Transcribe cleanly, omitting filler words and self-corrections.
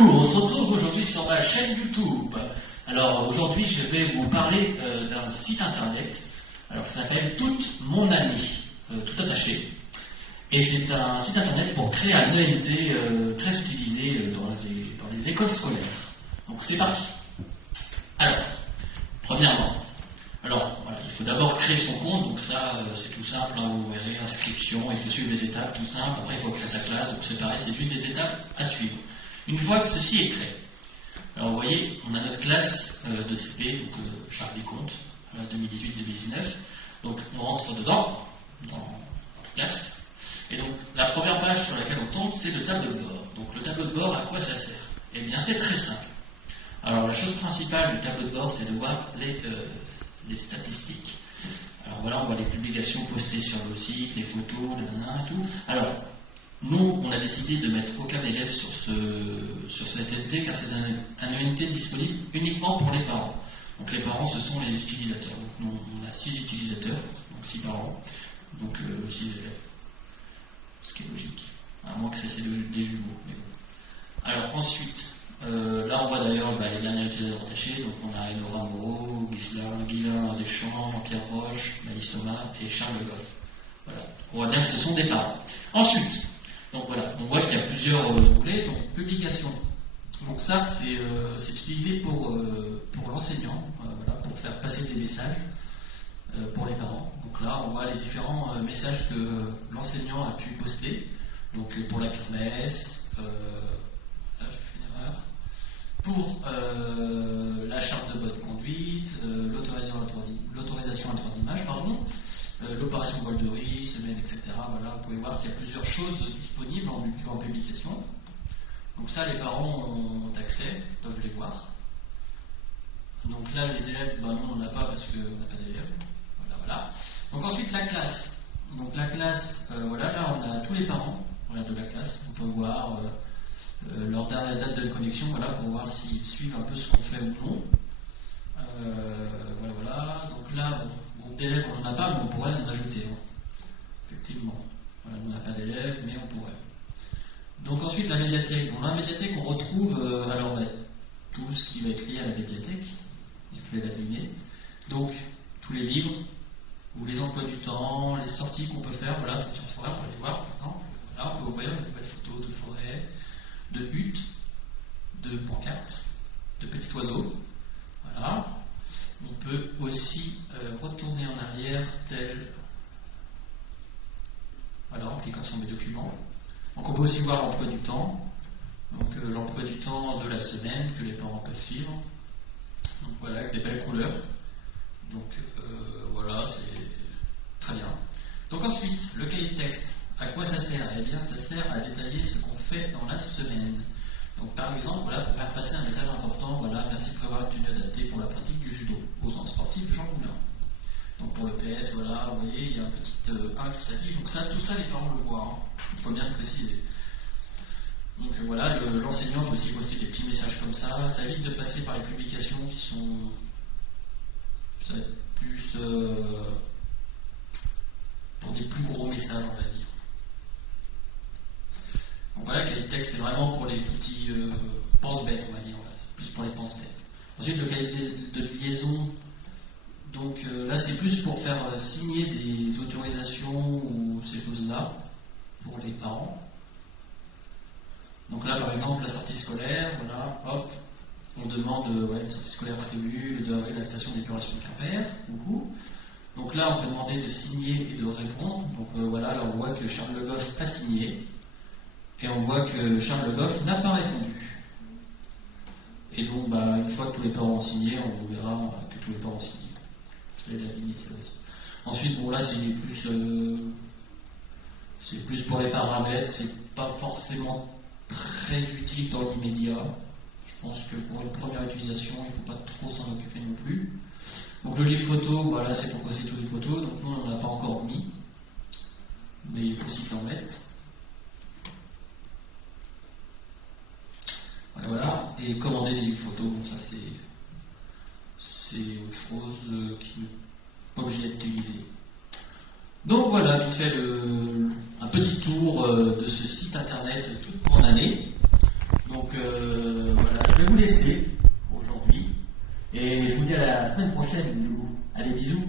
Hello, on se retrouve aujourd'hui sur ma chaîne YouTube. Alors aujourd'hui je vais vous parler d'un site internet. Alors ça s'appelle Toute mon année, tout attaché. Et c'est un site internet pour créer un ENT très utilisé dans les écoles scolaires. Donc c'est parti. Alors, premièrement, voilà, il faut d'abord créer son compte, donc ça c'est tout simple, hein, vous verrez, inscription, il faut suivre les étapes, tout simple, après il faut créer sa classe, donc c'est pareil, c'est juste des étapes à suivre. Une fois que ceci est créé, alors vous voyez, on a notre classe de CP, donc Charles Descomptes, classe 2018-2019, donc on rentre dedans, dans la classe, et donc la première page sur laquelle on tombe, c'est le tableau de bord. Donc le tableau de bord, à quoi ça sert? Eh bien c'est très simple. Alors la chose principale du tableau de bord, c'est de voir les statistiques. Alors voilà, on voit les publications postées sur le site, les photos, les nanas et tout. Alors, nous, on a décidé de mettre aucun élève sur cet ENT car c'est un ENT disponible uniquement pour les parents. Donc les parents, ce sont les utilisateurs. Donc nous, on a 6 utilisateurs, donc 6 parents, donc 6 élèves. Ce qui est logique. À moins que c'est des jumeaux. Mais bon. Alors ensuite, là on voit d'ailleurs les derniers utilisateurs attachés. Donc on a Enora Moreau, Guilain Deschamps, Jean-Pierre Roche, Malice Thomas et Charles Le Goff. Voilà. On voit bien que ce sont des parents. Ensuite, donc voilà, on voit qu'il y a plusieurs onglets. Donc publication. Donc ça c'est utilisé pour l'enseignant, voilà, pour faire passer des messages pour les parents. Donc là on voit les différents messages que l'enseignant a pu poster. Donc pour la kermesse, là j'ai fait une erreur. Pour la charte de bonne conduite, l'autorisation à droit d'image, l'opération bol de riz, semaine, etc. Voilà, vous pouvez voir qu'il y a plusieurs choses disponibles en publication. Donc ça, les parents ont accès, peuvent les voir. Donc là, les élèves, nous on n'en a pas parce qu'on n'a pas d'élèves. Voilà. Donc ensuite, la classe. Donc la classe, voilà, là on a tous les parents de la classe. On peut voir leur dernière date de connexion, voilà, pour voir s'ils suivent un peu ce qu'on fait ou non. Voilà. Donc là, groupe d'élèves, on n'en a pas, mais on pourrait en ajouter. Effectivement. Voilà, on n'a pas d'élèves, mais on pourrait. Donc ensuite, la médiathèque. Dans la médiathèque, on retrouve tout ce qui va être lié à la médiathèque. Il faut la deviner. Donc, tous les livres, ou les emplois du temps, les sorties qu'on peut faire. Voilà, sorties en forêt, on peut les voir, par exemple. Voilà, on peut ouvrir une belle photo de forêt, de huttes, de pancartes, de petits oiseaux. Voilà. On peut aussi retourner en arrière, voilà, en cliquant sur mes documents. Donc on peut aussi voir l'emploi du temps. Donc l'emploi du temps de la semaine que les parents peuvent suivre. Donc voilà, avec des belles couleurs. Donc voilà, c'est très bien. Donc ensuite, le cahier de texte. À quoi ça sert? Eh bien, ça sert à détailler ce qu'on fait dans la semaine. Donc par exemple, voilà, pour faire passer un message important, voilà, merci de prévoir une tenue adaptée pour la pratique du judo au centre sportif de Jean Moulin. Donc pour le PS, voilà, vous voyez, il y a un petit 1 qui s'affiche. Donc ça, tout ça, les parents le voient. Il faut bien le préciser. Donc voilà, l'enseignant peut aussi poster des petits messages comme ça. Ça évite de passer par les publications qui sont plus pour des plus gros messages, on va dire. Donc voilà, cahier de texte, c'est vraiment pour les petits pense-bêtes, on va dire. Voilà, c'est plus pour les pense-bêtes. Ensuite, le cahier de liaison. Donc là, c'est plus pour faire signer des autorisations ou ces choses-là pour les parents. Donc là, par exemple, la sortie scolaire, voilà, hop, on demande une sortie scolaire prévue, le 2 avril, la station d'épuration de Quimper. Donc là, on peut demander de signer et de répondre. Donc voilà, là, on voit que Charles Le Goff a signé. Et on voit que Charles Le Goff n'a pas répondu. Et donc, une fois que tous les parents ont signé, on verra que tous les parents ont signé. Je l'ai deviné, ça aussi. Ensuite, là, c'est plus pour les paramètres. C'est pas forcément très utile dans l'immédiat. Je pense que pour une première utilisation, il ne faut pas trop s'en occuper non plus. Donc le livre photo, là, c'est pour poster tous les photos. Donc nous, on n'en a pas encore mis. Mais il est possible d'en mettre. Voilà, et commander des livres photos, donc ça c'est autre chose qui n'est pas obligé d'être utilisé. Donc voilà, vite fait un petit tour de ce site internet Toute mon année. Donc voilà, je vais vous laisser aujourd'hui. Et je vous dis à la semaine prochaine, les loulous. Allez, bisous.